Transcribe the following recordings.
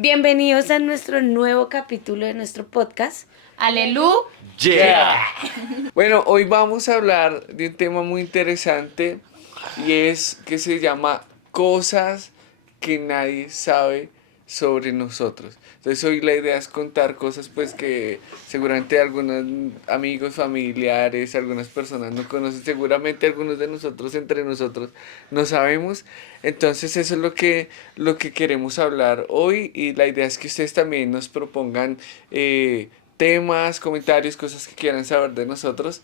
Bienvenidos a nuestro nuevo capítulo de nuestro podcast. Aleluya. Yeah. Bueno, hoy vamos a hablar de un tema muy interesante y es que se llama cosas que nadie sabe sobre nosotros. Entonces hoy la idea es contar cosas pues que seguramente algunos amigos, familiares, algunas personas no conocen, seguramente algunos de nosotros entre nosotros no sabemos. Entonces eso es lo que queremos hablar hoy y la idea es que ustedes también nos propongan temas, comentarios, cosas que quieran saber de nosotros.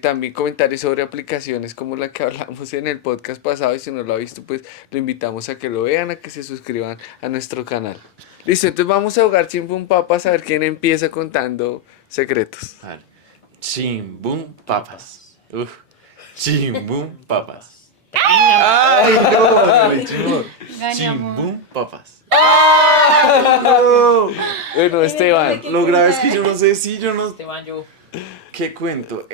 También comentarios sobre aplicaciones como la que hablamos en el podcast pasado y si no lo ha visto pues lo invitamos a que lo vean, a que se suscriban a nuestro canal. Listo, entonces vamos a jugar Chimpum Papas a ver quién empieza contando secretos. Vale. Chimbum papas. Uf. Chimbum papas. ¡Ay, no! Chimbum papas. Bueno, Esteban. Lo grave es que yo no sé si yo no. Esteban, yo. ¿Qué cuento?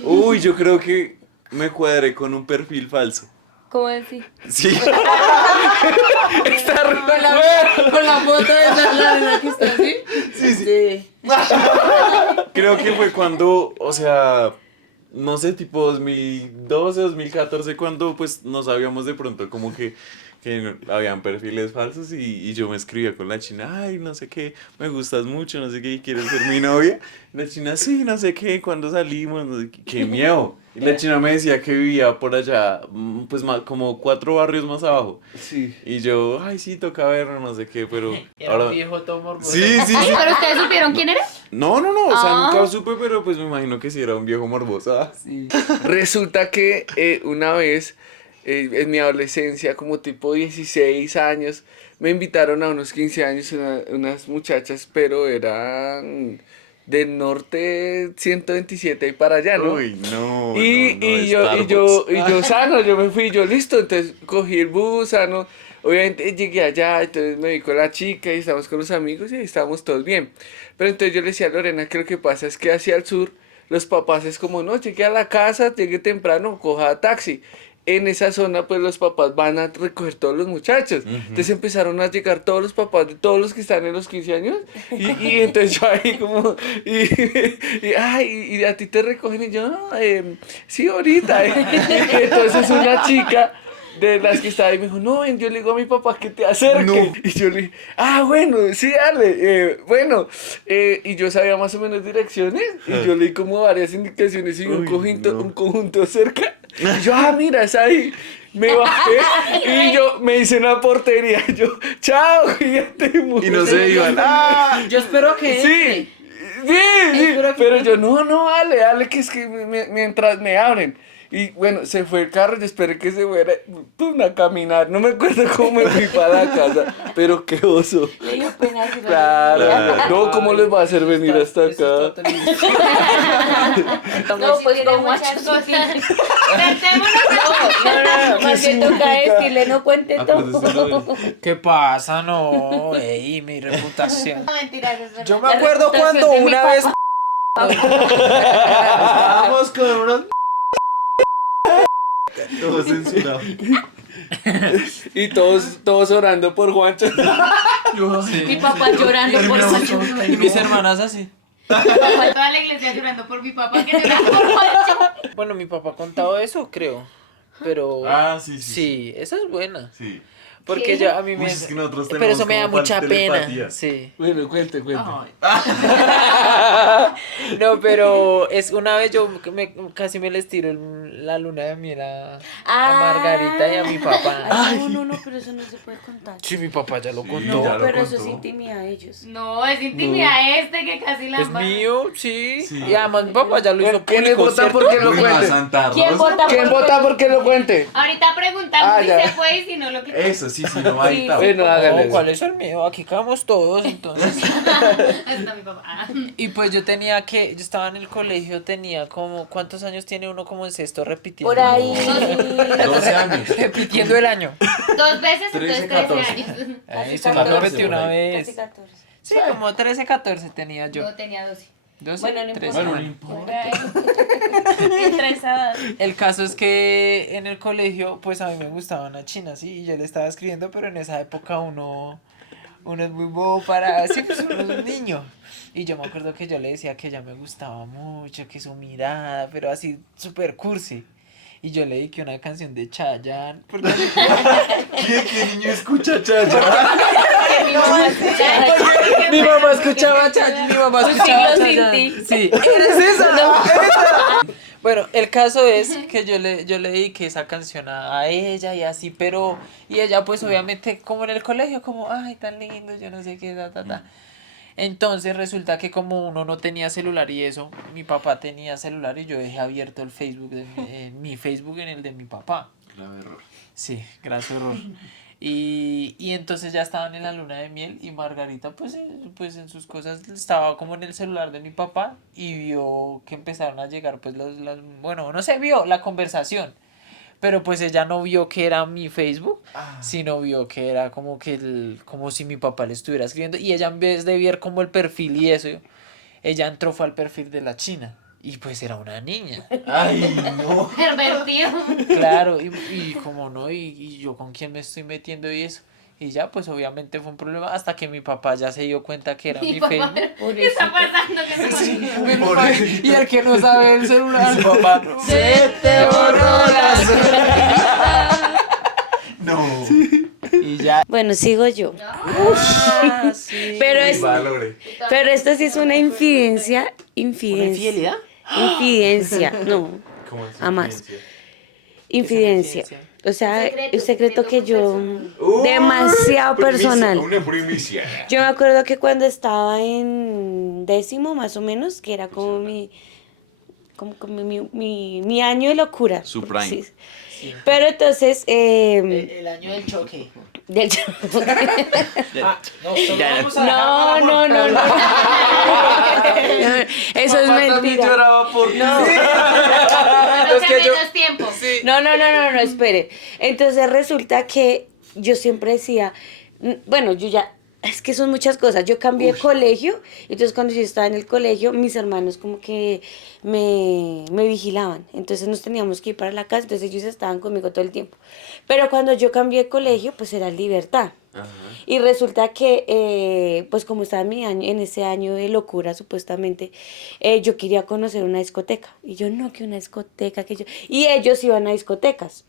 Uy, yo creo que me cuadré con un perfil falso. ¿Cómo decir? Sí. Está re- Con la foto de esa que está así. Sí. Creo que fue cuando, o sea, no sé, tipo 2012, 2014, cuando pues no sabíamos de pronto como que habían perfiles falsos y yo me escribía con la china, ay, no sé qué, me gustas mucho, no sé qué, ¿quieres ser mi novia? Y la china, sí, no sé qué, cuando salimos, no sé qué miedo. Y la china me decía que vivía por allá, pues como 4 barrios más abajo. Sí. Y yo, ay, sí, toca verlo, no sé qué, pero Era un viejo todo morboso. Sí. ¿Pero ustedes supieron quién era? No, o sea, Ah. nunca supe, pero pues me imagino que sí era un viejo morboso. Ah. Resulta que una vez, en mi adolescencia, como tipo 16 años, me invitaron a unos 15 años unas muchachas, pero eran del norte 127 y para allá, ¿no? Uy, no, Y yo sano, yo me fui, yo listo, entonces cogí el bus, sano, obviamente llegué allá, entonces me vi con la chica y estábamos con los amigos y ahí estábamos todos bien. Pero entonces yo le decía a Lorena que lo que pasa es que hacia el sur, los papás es como, no, llegué a la casa, llegué temprano, coja taxi. En esa zona, pues los papás van a recoger todos los muchachos. Entonces empezaron a llegar todos los papás de todos los que están en los 15 años. Y entonces yo ahí como, y a ti te recogen y yo, no, sí, ahorita. Y entonces una chica de las que estaba ahí me dijo, no, ven, yo le digo a mi papá que te acerque. No. Y yo le dije, bueno, sí, dale, bueno. Y yo sabía más o menos direcciones. Y yo le di como varias indicaciones y Uy, no. un conjunto cerca. Y yo, mira, es ahí. Me bajé y yo me hice una portería. Yo, chao, cuídate mucho. Y no se iban. ¡Ah! Yo espero que Sí, sí, pero yo, no, dale, que es que mientras me abren. Y bueno, se fue el carro, yo esperé que se fuera a caminar. No me acuerdo cómo me fui para la casa, pero qué oso. Le dio pena decirlo. Claro, no, ¿cómo les va a hacer venir hasta acá? No, pues como muchas cosas. No, más bien toca decirle, no cuente todo. ¿Qué pasa? No, ey, mi reputación. No, mentiras, es verdad. Yo me acuerdo cuando una vez Estábamos con unos. Todo censurado. Y todos orando por Juancho. Mi papá llorando por Juancho. y mis hermanas así. Toda la iglesia llorando por mi papá que lloraba por Juancho. Bueno, mi papá ha contado eso, creo. Pero Ah, sí. sí, esa es buena. Sí. Porque ¿Qué? ya a mí Uy, me es que nosotros pero tenemos eso me da como mucha telepatía. pena. Sí. Bueno, cuente. No, pero es una vez yo casi me les tiro la luna de miel a Margarita y a mi papá. Ay, no, pero eso no se puede contar. Sí, mi papá ya lo Sí, contó. ya No, lo pero eso es contó. intimidad de ellos. No, es intimidad que casi la Es mata. mío, sí. Sí. Y además mi papá ya lo hizo ¿Quiénes público, votan ¿cierto? porque lo Uy, la cuente? Santa ¿Quién Rosa. vota ¿Quién vota porque lo cuente? Ahorita preguntamos si ya. se fue y si no lo que. Eso, sí, no ahí está. Bueno, hágale. No, ¿cuál es el mío? Aquí quedamos todos, entonces. Está mi papá. Ah. Y pues yo estaba en el colegio, tenía como, ¿cuántos años tiene uno como en sexto repitiendo? Por ahí. 12 años. Repitiendo el año. 2 veces, entonces 13, 13 14. años. Ahí se 14, lo repetí una Casi vez. 14. Sí, como 13, 14 tenía yo. Yo tenía 12. 12, Bueno, no 13. importa. Bueno, Entre esa edad. El caso es que en el colegio, pues a mí me gustaban las chinas, ¿sí? Y yo le estaba escribiendo, pero en esa época uno uno es muy bobo para, sí, pues uno es un niño. Y yo me acuerdo que yo le decía que ella me gustaba mucho, que su mirada, pero así súper cursi. Y yo le dediqué una canción de Chayanne. Porque ¿Qué niño escucha Chayanne? mi mamá escuchaba Chayanne, mi mamá escuchaba siglo sin Chayanne. ti. Sí, eres esa, ¿no? Esa. Bueno, el caso es que yo le dediqué esa canción a ella y así, pero... Y ella pues obviamente como en el colegio, como, ay, tan lindo, yo no sé qué, ta. Entonces resulta que como uno no tenía celular y eso, mi papá tenía celular y yo dejé abierto el Facebook, mi Facebook en el de mi papá. Grave error. Sí, graso error. Y entonces ya estaban en la luna de miel y Margarita pues en sus cosas estaba como en el celular de mi papá y vio que empezaron a llegar pues bueno, no se vio la conversación. Pero pues ella no vio que era mi Facebook, sino vio que era como como si mi papá le estuviera escribiendo. Y ella en vez de ver como el perfil y eso, ella entró fue al perfil de la china. Y pues era una niña. Ay, no. Pervertido. Claro, y como no, y yo con quién me estoy metiendo y eso. Y ya, pues obviamente fue un problema hasta que mi papá ya se dio cuenta que era mi papá, Facebook. ¿qué está pasando? ¿Qué está Sí, pasando? mi papá, y el que no sabe el celular, mi papá. Se te borró No. Y ya. Bueno, sigo yo. Sí. Pero esto sí es una infidencia. ¿Infidelidad? Infidencia, no. ¿Cómo es? Jamás. Infidencia. O sea, un secreto que yo... Uh, demasiado personal. Una primicia. Yo me acuerdo que cuando estaba en 10º más o menos, que era como mi año de locura. Su prime. Sí. Sí. Pero entonces... El año del choque. del- No, Eso es mentira. lloraba por No. Pero Es que que yo- menos tiempo. No, espere. Entonces resulta que yo siempre decía, bueno, yo ya, es que son muchas cosas. Yo cambié de colegio, entonces cuando yo estaba en el colegio, mis hermanos como que me vigilaban. Entonces nos teníamos que ir para la casa, entonces ellos estaban conmigo todo el tiempo. Pero cuando yo cambié de colegio, pues era libertad. Ajá. Y resulta que, pues como estaba en ese año de locura, supuestamente, yo quería conocer una discoteca. Y yo, no, que una discoteca, que yo... Y ellos iban a discotecas.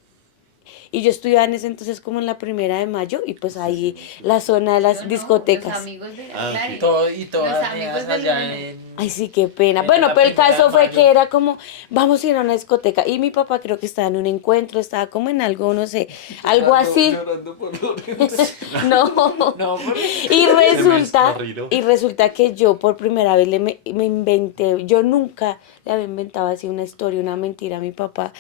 Y yo estudiaba en ese entonces como en la 1 de mayo, y pues ahí la zona de las No, discotecas. Los amigos de Ah, Clary. ok. Todo, y Los todas amigos allá del en... Ay, sí, qué pena. En Bueno, la pero el 1 de caso fue mayo. que era como, vamos a ir a una discoteca. Y mi papá creo que estaba en un encuentro, estaba como en algo, no sé, algo así. Llorando por Lorenzo. No. No, Y resulta, horrible. y resulta que yo por primera vez me inventé, yo nunca le había inventado así una historia, una mentira a mi papá,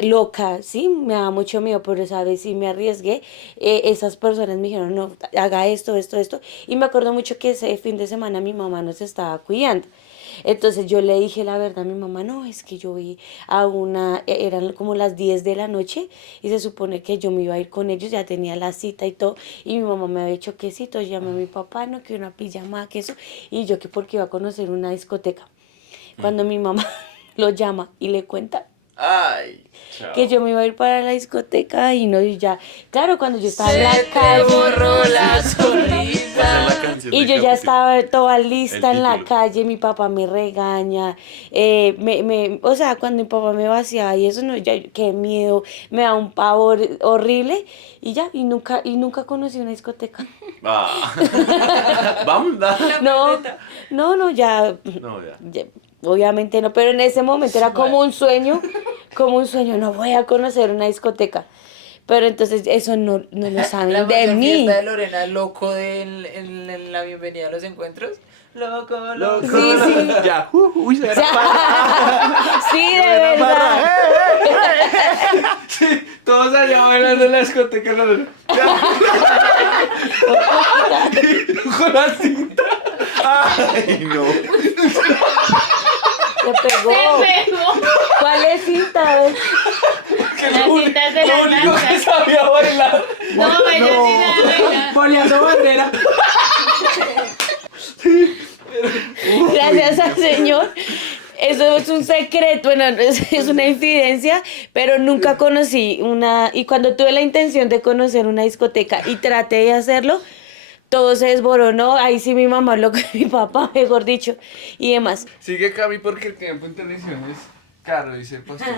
loca, sí, me daba mucho miedo, pero esa vez sí me arriesgué. Esas personas me dijeron, no, haga esto, y me acuerdo mucho que ese fin de semana mi mamá nos estaba cuidando. Entonces yo le dije la verdad a mi mamá, no, es que yo vi eran como las 10 de la noche y se supone que yo me iba a ir con ellos, ya tenía la cita y todo, y mi mamá me había dicho que sí, entonces llamé a mi papá, no, que una pijama, que eso, y yo que porque iba a conocer una discoteca. Cuando mi mamá lo llama y le cuenta Ay, chao. que yo me iba a ir para la discoteca y no, y ya, claro, cuando yo estaba en la Se te calle... borró la sonrisa. Pasa la canción Y del yo ya capítulo. estaba toda lista El en la título. calle, mi papá me regaña, o sea, cuando mi papá me vaciaba y eso, no, ya, qué miedo, me da un pavor horrible, y ya, y nunca conocí una discoteca. Ah. Vamos, da. No, ya, No, ya. ya, obviamente no, pero en ese momento era como un sueño, no voy a conocer una discoteca. Pero entonces eso no lo saben La de mayor mí. fiesta de Lorena, loco en la bienvenida a los encuentros. Loco. Sí. Ya. Uy, se Sí, de verdad. Todos allá bailando en la discoteca. Con la cinta. Ay, no. Te pegó. Se pegó. ¿Cuál es cinta? Las cintas de Lo la único que lanza. sabía bailar. No, ellos sí saben bailar. Poleando bandera. Gracias al Señor. Eso es un secreto, bueno, es una infidencia, pero nunca conocí una, y cuando tuve la intención de conocer una discoteca y traté de hacerlo, todo se desboronó, ahí sí mi mamá lo que mi papá, mejor dicho, y demás. Sigue Cami porque el tiempo en televisión es caro, dice el pastor.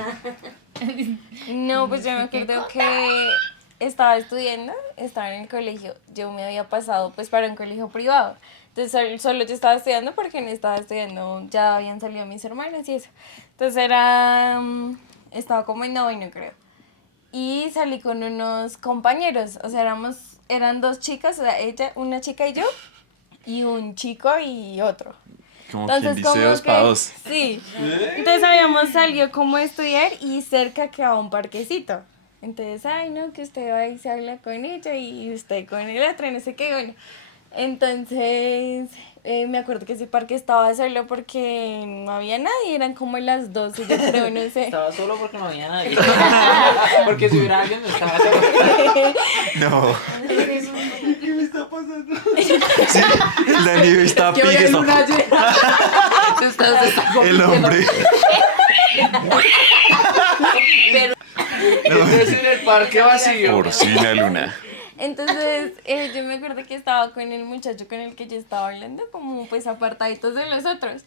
No, pues yo me acuerdo que estaba estudiando, estaba en el colegio. Yo me había pasado pues para un colegio privado. Entonces solo yo estaba estudiando porque no estaba estudiando, ya habían salido mis hermanos y eso. Entonces estaba como en noveno creo. Y salí con unos compañeros, o sea, eran dos chicas, o sea, una chica y yo, y un chico y otro. Como quien dice, dos que, pa' dos. sí, entonces habíamos salido como a estudiar y cerca quedaba un parquecito. Entonces, ay, no, que usted va y se habla con ella y usted con el otro, y no sé qué, bueno. Entonces, me acuerdo que ese parque estaba solo porque no había nadie, eran como las 12, yo creo, no sé. Estaba solo porque no había nadie. Porque si hubiera alguien, no estaba solo. No. ¿Qué me está pasando? Sí, la nieve está pique. El hombre. Entonces en el parque vacío. Por sí, la luna. Entonces, yo me acuerdo que estaba con el muchacho con el que yo estaba hablando, como pues apartaditos de los otros.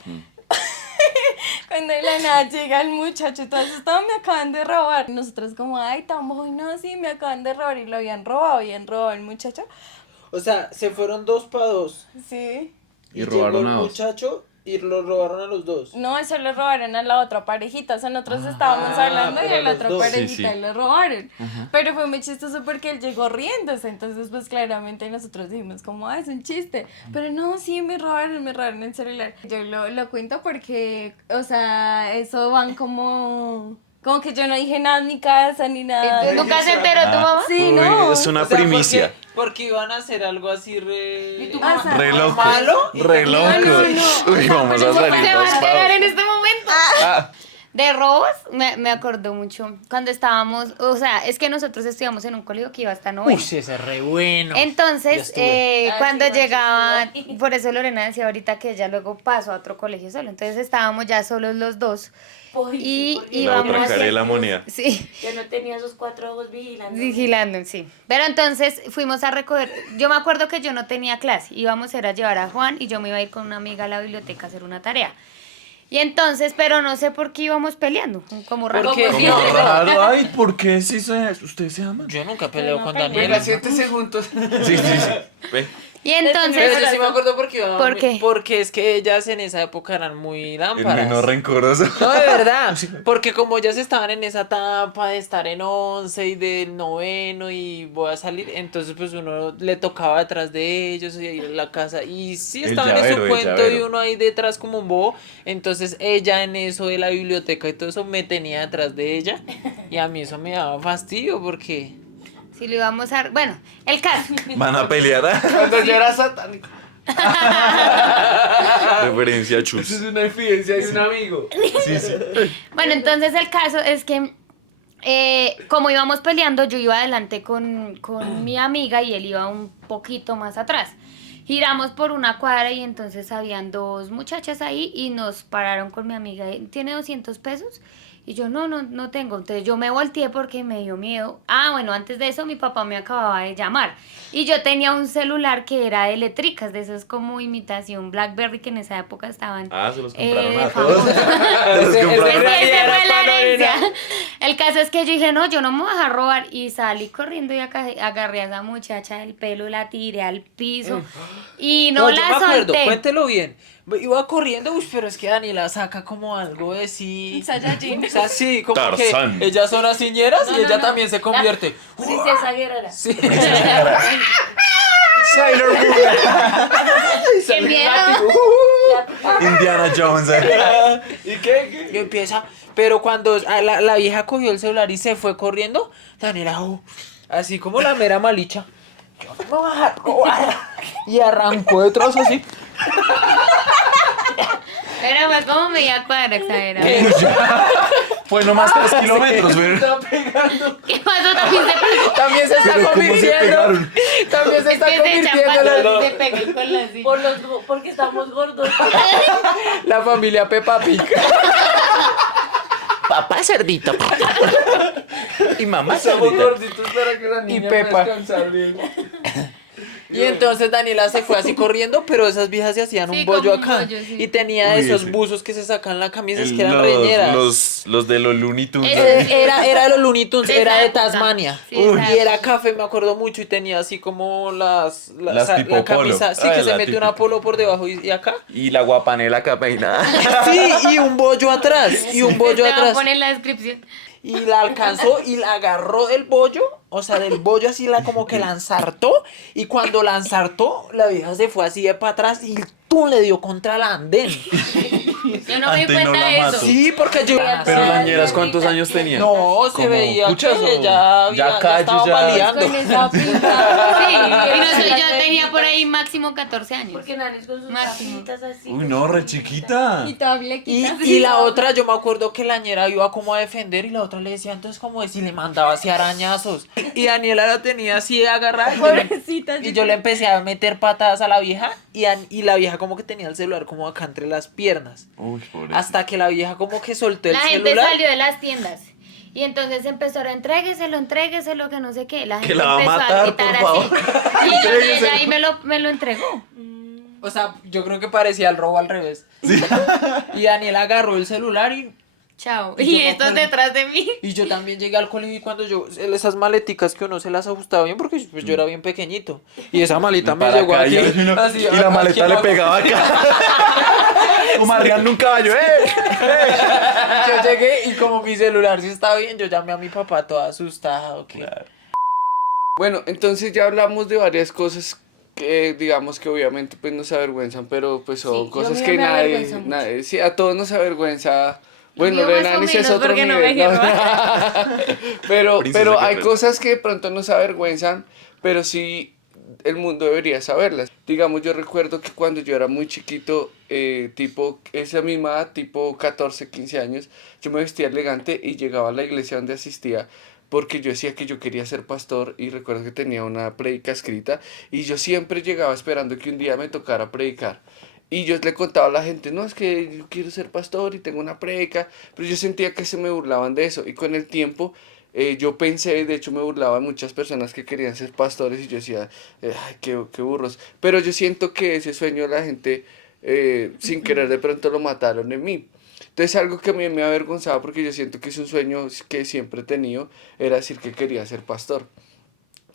Cuando de la nada llega el muchacho y todo eso, me acaban de robar. Nosotros como, ay, estamos, no, sí, me acaban de robar. Y lo habían robado el muchacho. O sea, se fueron 2 pa' 2. Sí. Y robaron llegó a el dos. muchacho y lo robaron a los dos. No, eso le robaron a la otra parejita. O sea, nosotros estábamos hablando y pero a la los otra dos. parejita Sí, sí. le robaron. Pero fue muy chistoso porque él llegó riéndose. Entonces, pues claramente nosotros dijimos como, ah, es un chiste. Pero no, sí, me robaron el celular. Yo lo cuento porque, o sea, eso van como que yo no dije nada en mi casa ni nada. ¿Nunca se enteró tu mamá? Sí, Uy, no. es una O sea, primicia. porque iban a hacer algo así re... O sea, Re loco. ¿Malo? Re loco. Uy, vamos a salir Se va a dos enterar pa' en este momento. De robos, me acordó mucho cuando estábamos, o sea, es que nosotros estudiamos en un colegio que iba hasta noveno. Uy, ese es re bueno. Entonces, Ya estuve. cuando sí, llegaba, por eso Lorena decía ahorita que ella luego pasó a otro colegio solo. Entonces estábamos ya solos los dos. Y La íbamos. otra cara de la moneda. Sí, Yo no tenía esos 4 ojos vigilando. vigilando, sí. Pero entonces fuimos a recoger. Yo me acuerdo que yo no tenía clase. Íbamos a ir a llevar a Juan y yo me iba a ir con una amiga a la biblioteca a hacer una tarea. Y entonces, pero no sé por qué íbamos peleando. Como raro. Porque Como raro. Ay, ¿por qué si ustedes se aman? yo nunca peleo con Venga, Daniela. siéntese juntos. Sí, sí, sí. Ve. Y entonces. Pero yo sí me acuerdo porque iba ¿Por qué? Porque es que ellas en esa época eran muy El lámparas. menos rencoroso. No, de verdad, porque como ellas estaban en esa etapa de estar en 11 y del noveno y voy a salir, entonces pues uno le tocaba detrás de ellos y ir a la casa y sí El estaban en llavero, su el cuento y llavero. uno ahí detrás como un bobo, entonces ella en eso de la biblioteca y todo eso me tenía detrás de ella y a mí eso me daba fastidio porque... Si lo íbamos a. Bueno, el caso. Van a pelear. Cuando yo era satánico. Referencia a Eso Chus. es una evidencia de un amigo. Sí, sí. Bueno, entonces el caso es que. Como íbamos peleando, yo iba adelante con mi amiga y él iba un poquito más atrás. Giramos por una cuadra y entonces habían dos muchachas ahí y nos pararon con mi amiga. ¿Tiene 200 pesos? Y yo, no tengo. Entonces yo me volteé porque me dio miedo. Ah, bueno, antes de eso mi papá me acababa de llamar. Y yo tenía un celular que era de eléctricas, de esos como imitación BlackBerry que en esa época estaban. Ah, se los compraron a famosos. todos. Se los Pues compraron sí, a esa era fue la para herencia. Lorena. El caso es que yo dije, no, yo no me voy a dejar robar. Y salí corriendo y agarré a esa muchacha del pelo, la tiré al piso. Y no, yo me la acuerdo, solté. cuéntelo bien. Iba corriendo, uy, pero es que Daniela saca como algo de sí. Saiyajin. O sea, sí, como Tarzán. que ellas son las niñeras No, y no, ella no. también se convierte. Princesa guerrera. Sí. Sailor Moon. ¡Qué miedo! Indiana Jones. ¿Y qué? Y empieza, pero cuando la vieja cogió el celular y se fue corriendo, Daniela, así como la mera malicha, yo no me voy a dejar robar. Y arrancó detrás así. Pero fue como media cuadra, exagerado. Fue nomás 3 kilómetros, güey. Está pegando. ¿Qué pasó? También se pasó. También se está Pero ¿cómo se convirtiendo. pegaron? También se Es está que se echan convirtiendo patas y se pegan con la silla. Porque estamos gordos. la familia Peppa Pig. Papá cerdito. Y mamá Estamos cerdito. gorditos para que la niña Pepa. pueda descansar bien. Y entonces Daniela se fue así corriendo, pero esas viejas se hacían Sí, un bollo como un acá. bollo, sí. Y tenía Uy, esos ese. buzos que se sacan la camisa, es que eran reñeras. Los de los Looney Tunes. Era de los Looney Tunes, De era esa de época. Tasmania. Sí, de esa Y era época. café, me acuerdo mucho, y tenía así como Las la tipo camisa, polo. sí, Ah, que se la mete típica. una polo por debajo y acá. Y la guapanela acá peinada. Sí, y un bollo atrás, y un bollo Te voy a atrás. poner en la descripción. Y la alcanzó y la agarró del bollo, o sea, del bollo así como que la ensartó, y cuando la ensartó, la vieja se fue así de para atrás y tú le dio contra el andén. Yo no me di Antes no cuenta la de mato. eso. Sí, porque yo... Pero las ñeras, ¿cuántos años tenían? No, se ¿Como veía cuchas que o ya callos, estaban ya? baleando. Con esa pinta. Sí, y no sé, yo tenía por ahí máximo 14 años. Porque Nani con sus Máximo. gafitas así. Uy, no, re chiquita. Y toda flequita. Y la otra, yo me acuerdo que la ñera iba como a defender y la otra le decía entonces como de si le mandaba así arañazos. Y Daniela la tenía así agarrada Pobrecita. y yo le empecé a meter patadas a la vieja y la vieja como que tenía el celular como acá entre las piernas. Uy, pobre. Hasta que la vieja como que soltó el La gente celular. salió de las tiendas. Y entonces empezó a entrégueselo, que no sé qué. La gente la va a empezó matar, gritar por así. favor. Y yo llegué ahí me lo entregó. O sea, yo creo que parecía el robo al revés. Y Daniela agarró el celular Chao. Y Y yo me estos acuerdo. detrás de mí. y yo también llegué al colegio y cuando esas maleticas que uno se las ajustaba bien porque pues, yo era bien pequeñito. Y esa maleta me Para llegó acá, aquí. y la así, maleta aquí le abajo. pegaba acá. Como arriando un caballo, Yo llegué y como mi celular sí estaba bien, yo llamé a mi papá toda asustada. Okay. Claro. Bueno, entonces ya hablamos de varias cosas que digamos que obviamente pues nos avergüenzan, pero pues son Sí, lo cosas mío que me nadie, avergüenza mucho. sí, a todos nos avergüenza. Bueno, mío más o Renanis es menos, otro porque no nivel, me ¿no? pero Princesa hay guerrera. cosas que de pronto nos avergüenzan, pero sí el mundo debería saberlas. Digamos, yo recuerdo que cuando yo era muy chiquito, tipo, esa misma edad, tipo 14, 15 años, yo me vestía elegante y llegaba a la iglesia donde asistía porque yo decía que yo quería ser pastor y recuerdo que tenía una prédica escrita y yo siempre llegaba esperando que un día me tocara predicar. Y yo le contaba a la gente, no, es que yo quiero ser pastor y tengo una prédica, pero yo sentía que se me burlaban de eso y con el tiempo yo pensé, de hecho me burlaba de muchas personas que querían ser pastores y yo decía, ay, qué burros. Pero yo siento que ese sueño de la gente, sin querer de pronto lo mataron en mí. Entonces algo que a mí me avergonzaba porque yo siento que es un sueño que siempre he tenido, era decir que quería ser pastor.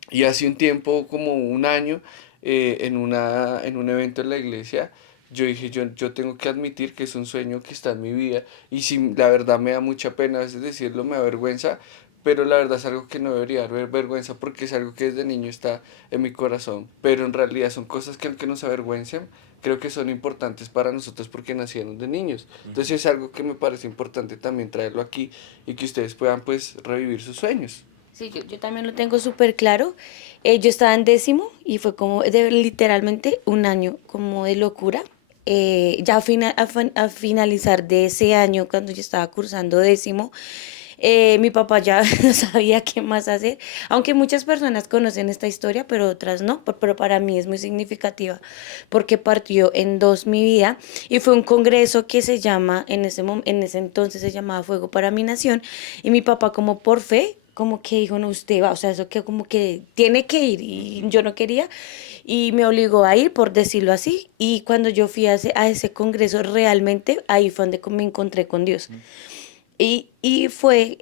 Y hace un tiempo, como un año, en un evento en la iglesia, yo dije, yo tengo que admitir que es un sueño que está en mi vida. Y si la verdad me da mucha pena a veces decirlo, me avergüenza, pero la verdad es algo que no debería dar vergüenza porque es algo que desde niño está en mi corazón. Pero en realidad son cosas que aunque nos avergüencen, creo que son importantes para nosotros porque nacieron de niños. Entonces es algo que me parece importante también traerlo aquí y que ustedes puedan pues revivir sus sueños. Sí, yo también lo tengo súper claro. Yo estaba en 10º y fue como literalmente un año como de locura. Ya a finalizar de ese año, cuando yo estaba cursando 10º, mi papá ya no sabía qué más hacer, aunque muchas personas conocen esta historia, pero otras no, pero para mí es muy significativa porque partió en dos mi vida y fue un congreso que se llama, en ese entonces se llamaba Fuego para mi Nación y mi papá como por fe, como que dijo, no, usted va, o sea, eso que como que tiene que ir y yo no quería y me obligó a ir, por decirlo así, y cuando yo fui a ese congreso realmente ahí fue donde me encontré con Dios. Y fue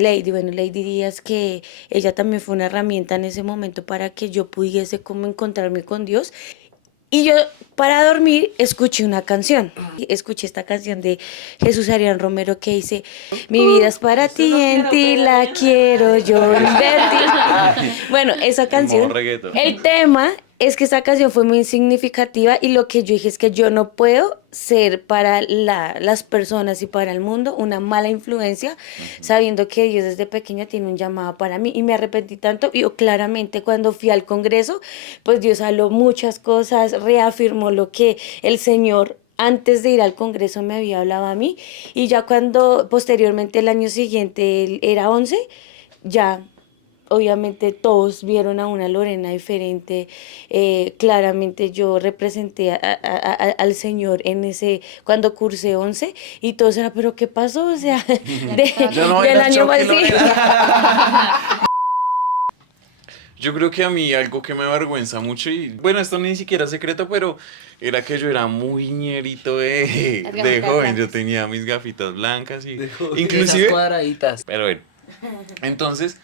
Lady Díaz, que ella también fue una herramienta en ese momento para que yo pudiese como encontrarme con Dios. Y yo para dormir escuché una canción. Escuché esta canción de Jesús Arián Romero que dice, mi vida es para ti, en ti la quiero yo invertir. Bueno, esa canción, Modo reggaetón. el tema es que esta canción fue muy significativa y lo que yo dije es que yo no puedo ser para las personas y para el mundo una mala influencia, sabiendo que Dios desde pequeña tiene un llamado para mí y me arrepentí tanto y claramente cuando fui al Congreso, pues Dios habló muchas cosas, reafirmó lo que el Señor antes de ir al Congreso me había hablado a mí y ya cuando posteriormente el año siguiente él era 11, ya obviamente todos vieron a una Lorena diferente, claramente yo representé al Señor en cuando cursé 11 y todos era, pero ¿qué pasó? O sea, Ya no del bailas año más Chucky, sí. Yo creo que a mí algo que me avergüenza mucho, y bueno, esto ni siquiera es secreto, pero era que yo era muy ñerito Las de gafitas joven. Yo blancas. tenía mis gafitas blancas y Esas inclusive... cuadraditas. Pero bueno, entonces,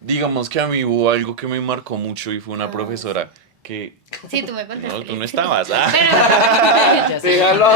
digamos que a mí hubo algo que me marcó mucho y fue una profesora que... Sí, tú me contaste. No, tú no estabas. Ah, Pero, Déjalo.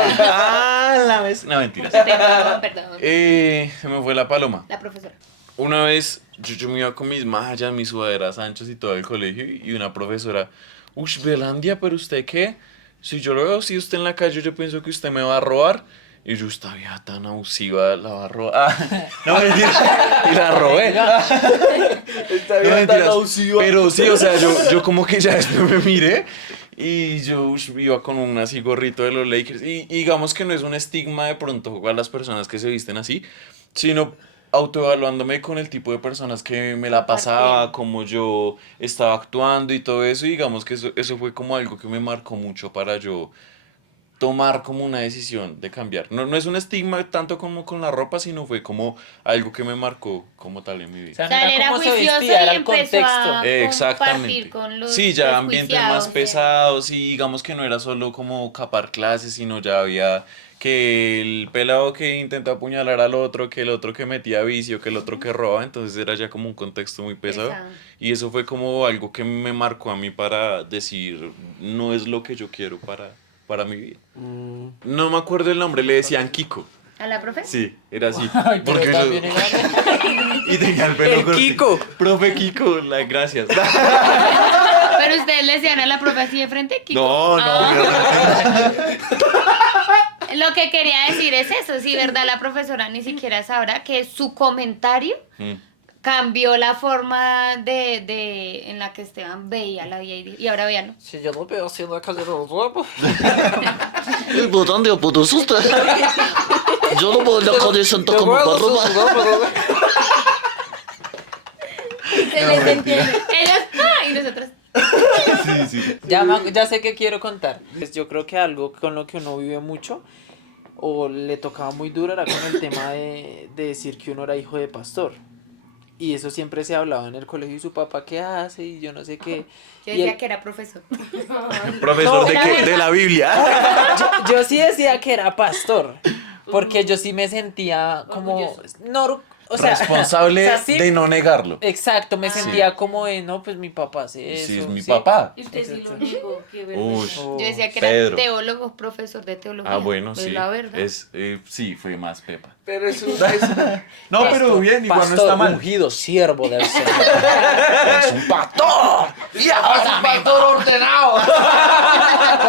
la vez... No, mentiras. perdón. Se me fue la paloma. La profesora. Una vez yo me iba con mis mallas, mis sudaderas anchas y todo el colegio y una profesora, ush, Belandia, ¿pero usted qué? Si yo lo veo así usted en la calle, yo pienso que usted me va a robar. Y yo, esta vieja tan abusiva, la va a robar. Ah, no, mentira. Y la robé. Está No, bien, mentiras. tan abusiva. Pero sí, o sea, yo como que ya después me miré y yo iba con un así gorrito de los Lakers. Y digamos que no es un estigma de pronto a las personas que se visten así, sino autoevaluándome con el tipo de personas que me la pasaba, cómo yo estaba actuando y todo eso. Y digamos que eso fue como algo que me marcó mucho para yo tomar como una decisión de cambiar. No es un estigma tanto como con la ropa, sino fue como algo que me marcó como tal en mi O vida. sea, O no sea, él era era cómo se juicioso vestía, era y el empezó contexto. a Exactamente. compartir con los Sí, ya ambientes más desjuiciados, pesados y digamos que no era solo como capar clases, sino ya había que el pelado que intentó apuñalar al otro, que el otro que metía vicio, que el otro que roba, entonces era ya como un contexto muy pesado. Pesado. Y eso fue como algo que me marcó a mí para decir, no es lo que yo quiero para mi vida. No me acuerdo el nombre, le decían Kiko. ¿A la profe? Sí, era así. Ay, pero Porque también era... y tenía el pelo El corto. Kiko. Profe Kiko, gracias. Pero ustedes le decían a la profe así de frente, Kiko. No, Ah. Lo que quería decir es eso, sí, verdad, la profesora ni siquiera sabrá que su comentario Mm. cambió la forma en la que Esteban veía la vida y ahora véanlo. Si yo no veo haciendo acá de los guapos. ¿Dónde pudo usted? Yo no puedo la calle Santa como para robar. Se les entiende. Ellos, ¡ah! Y nosotros. Ya sé qué quiero contar. Pues yo creo que algo con lo que uno vive mucho o le tocaba muy duro era con el tema de decir que uno era hijo de pastor. Y eso siempre se hablaba en el colegio y su papá qué hace y yo no sé qué. Yo Y decía él- que era profesor. Profesor No, de era qué? verdad. De la Biblia. yo sí decía que era pastor. Porque yo sí me sentía como... No, o sea, Responsable o sea, sí, de no negarlo. Exacto, me sentía como de, no, pues mi papá hace eso. Sí, es mi sí. papá. Y usted sí lo negó, qué Uy. vergüenza. Oh, Yo decía que Pedro. era teólogo, profesor de teología. Ah, bueno, Es sí. la verdad. Sí, fue más Pepa. Pero eso No, pero bien, igual no está mal. ungido, siervo del Señor. Es un pastor. ¡Y ahora me pastor ordenado!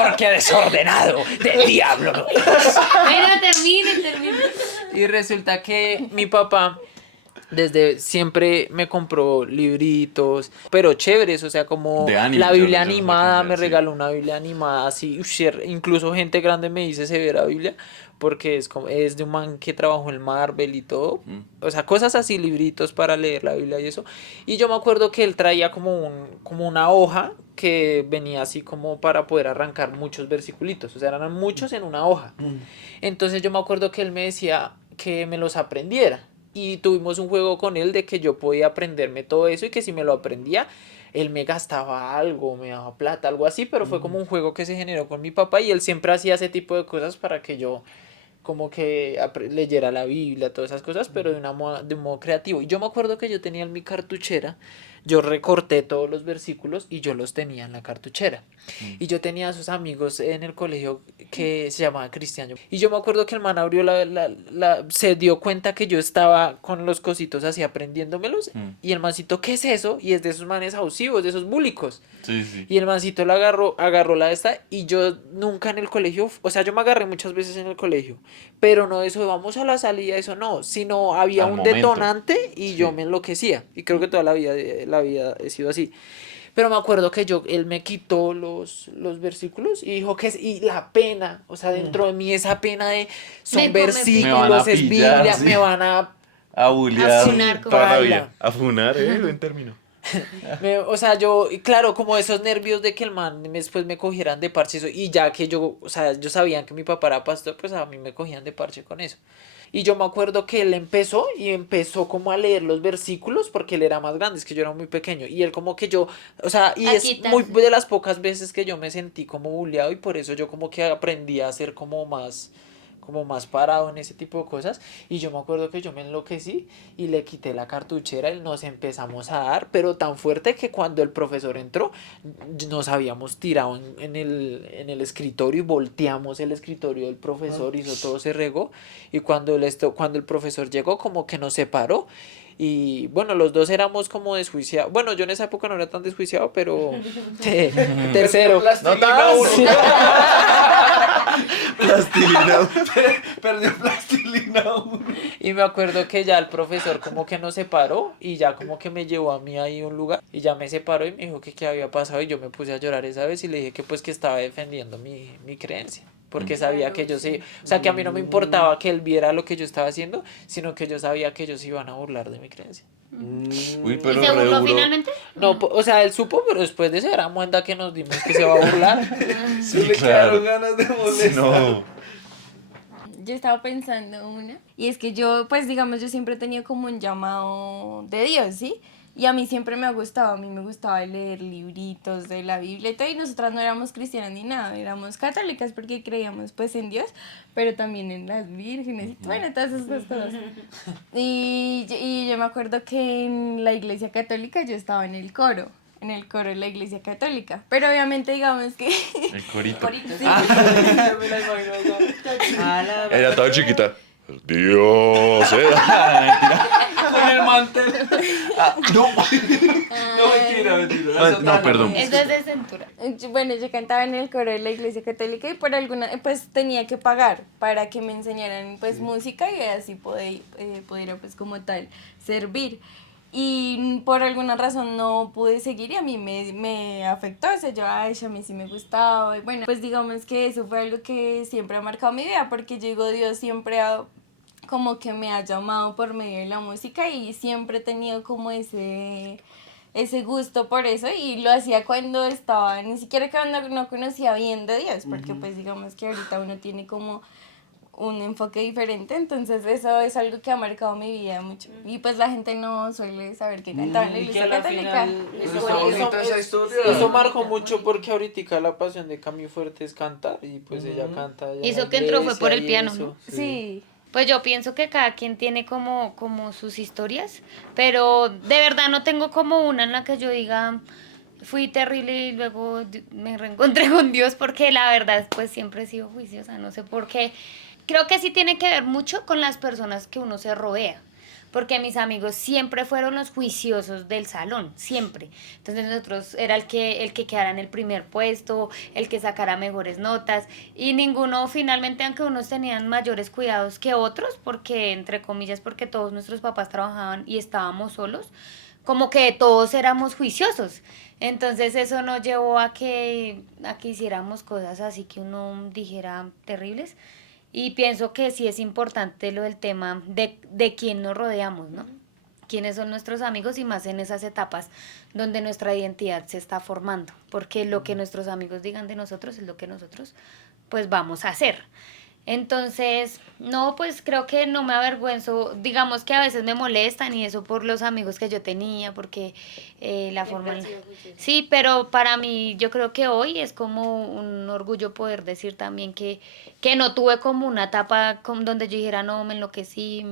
Porque desordenado del diablo. Bueno, termine. Y resulta que mi papá desde siempre me compró libritos, pero chéveres, o sea, como De anime, la Biblia yo los animada, recomendé, me sí. regaló una Biblia animada así, incluso gente grande me dice severa Biblia, porque es de un man que trabajó en Marvel y todo, o sea, cosas así, libritos para leer la Biblia y eso. Y yo me acuerdo que él traía como una hoja que venía así como para poder arrancar muchos versiculitos, o sea, eran muchos en una hoja. Entonces yo me acuerdo que él me decía que me los aprendiera. Y tuvimos un juego con él de que yo podía aprenderme todo eso y que si me lo aprendía, él me gastaba algo, me daba plata, algo así, pero fue como un juego que se generó con mi papá y él siempre hacía ese tipo de cosas para que yo como que leyera la Biblia, todas esas cosas, pero de un modo creativo. Y yo me acuerdo que yo tenía en mi cartuchera, yo recorté todos los versículos y yo los tenía en la cartuchera. Y yo tenía a sus amigos en el colegio que se llamaba Cristian. Y yo me acuerdo que el man abrió se dio cuenta que yo estaba con los cositos así aprendiéndomelos. Y el mancito, ¿qué es eso? Y es de esos manes abusivos, de esos búlicos. Sí. Y el mancito la agarró la esta y yo nunca en el colegio, o sea, yo me agarré muchas veces en el colegio, pero no eso, vamos a la salida, eso no, sino había Al un momento. detonante y yo me enloquecía. Y creo que toda la vida he sido así. Pero me acuerdo que él me quitó los versículos y dijo que y la pena, o sea, dentro de mí esa pena de son Me come- Me versículos, van a es pillar, Biblia, sí. me van a A bullear funar como toda la baila. vida. A funar, buen término. O sea, y claro, como esos nervios de que el man después me cogieran de parche y ya que yo, o sea, yo sabían que mi papá era pastor, pues a mí me cogían de parche con eso. Y yo me acuerdo que él empezó como a leer los versículos porque él era más grande, es que yo era muy pequeño. Y él como que yo, o sea, y es muy de las pocas veces que yo me sentí como bulleado y por eso yo como que aprendí a ser como más parado en ese tipo de cosas. Y yo me acuerdo que yo me enloquecí y le quité la cartuchera y nos empezamos a dar, pero tan fuerte que cuando el profesor entró nos habíamos tirado en el escritorio y volteamos el escritorio del profesor, hizo todo se regó. Y cuando el profesor llegó como que nos separó. Y bueno, los dos éramos como desjuiciados. Bueno, yo en esa época no era tan desjuiciado, pero tercero. Plastilina uno. Plastilina. Perdió plastilina uno. Y me acuerdo que ya el profesor como que nos separó y ya como que me llevó a mí ahí a un lugar y ya me separó y me dijo que qué había pasado y yo me puse a llorar esa vez y le dije que pues que estaba defendiendo mi creencia. Porque sabía que yo sí, o sea que a mí no me importaba que él viera lo que yo estaba haciendo, sino que yo sabía que ellos iban a burlar de mi creencia. Uy, pero ¿Y se burló re duro. finalmente? No, o sea, él supo, pero después de esa era muenda que nos dimos que se va a burlar. Sí, le quedaron ganas de molestar. No. Yo estaba pensando una, y es que yo, pues digamos, yo siempre he tenido como un llamado de Dios, ¿sí? Y a mí siempre me ha gustado, a mí me gustaba leer libritos de la Biblia y todo, y nosotras no éramos cristianas ni nada, éramos católicas porque creíamos pues en Dios, pero también en las vírgenes, y bueno, todas esas cosas. Y yo me acuerdo que en la iglesia católica yo estaba en el coro de la iglesia católica, pero obviamente digamos que... El corito. Sí. Me la imagino allá. Era toda chiquita. Dios, Con el mantel. No, mentira. No, perdón. Eso es de cintura. Bueno, yo cantaba en el coro de la iglesia católica y por alguna, pues tenía que pagar para que me enseñaran pues música y así pudiera pues como tal servir. Y por alguna razón no pude seguir y a mí me afectó, o sea, a mí sí me gustaba. Y bueno, pues digamos que eso fue algo que siempre ha marcado mi vida porque yo digo, Dios siempre como que me ha llamado por medio de la música y siempre he tenido como ese gusto por eso y lo hacía cuando estaba, ni siquiera cuando no conocía bien de Dios, porque pues digamos que ahorita uno tiene como un enfoque diferente, entonces eso es algo que ha marcado mi vida mucho. Y pues la gente no suele saber que cantaba en la iglesia católica. Eso marcó mucho porque ahorita la pasión de Cami Fuerte es cantar y pues ella canta. Y eso que entró fue por el piano, ¿no? Sí. Pues yo pienso que cada quien tiene como sus historias, pero de verdad no tengo como una en la que yo diga fui terrible y luego me reencontré con Dios, porque la verdad pues siempre he sido juiciosa, no sé por qué. Creo que sí tiene que ver mucho con las personas que uno se rodea, porque mis amigos siempre fueron los juiciosos del salón, siempre. Entonces nosotros era el que quedara en el primer puesto, el que sacara mejores notas, y ninguno finalmente, aunque unos tenían mayores cuidados que otros, porque entre comillas, porque todos nuestros papás trabajaban y estábamos solos, como que todos éramos juiciosos. Entonces eso nos llevó a que hiciéramos cosas así que uno dijera terribles. Y pienso que sí es importante lo del tema de quién nos rodeamos, ¿no? Quiénes son nuestros amigos y más en esas etapas donde nuestra identidad se está formando. Porque lo que nuestros amigos digan de nosotros es lo que nosotros pues vamos a hacer. Entonces, no, pues creo que no me avergüenzo. Digamos que a veces me molestan y eso por los amigos que yo tenía, porque la forma... Sí, pero para mí yo creo que hoy es como un orgullo poder decir también que no tuve como una etapa donde yo dijera, no, me enloquecí,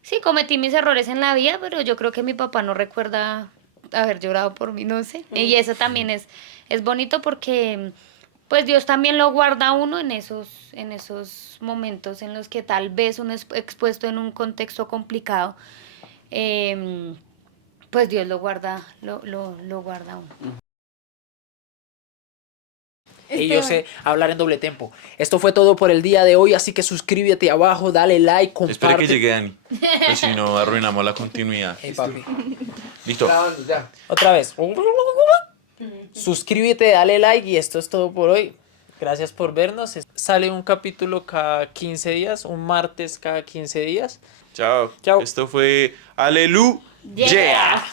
sí, cometí mis errores en la vida, pero yo creo que mi papá no recuerda haber llorado por mí, no sé. Y eso también es bonito porque... pues Dios también lo guarda a uno en esos momentos en los que tal vez uno es expuesto en un contexto complicado, pues Dios lo guarda a uno. Y yo sé hablar en doble tempo. Esto fue todo por el día de hoy, así que suscríbete abajo, dale like, comparte. Espera que llegue Dani, pues si no arruinamos la continuidad. Papi. Listo. Grabando, ya. Otra vez. Suscríbete, dale like y esto es todo por hoy. Gracias por vernos. Sale un capítulo cada 15 días, un martes cada 15 días. Chao. Chao. Esto fue Aleluya. Yeah.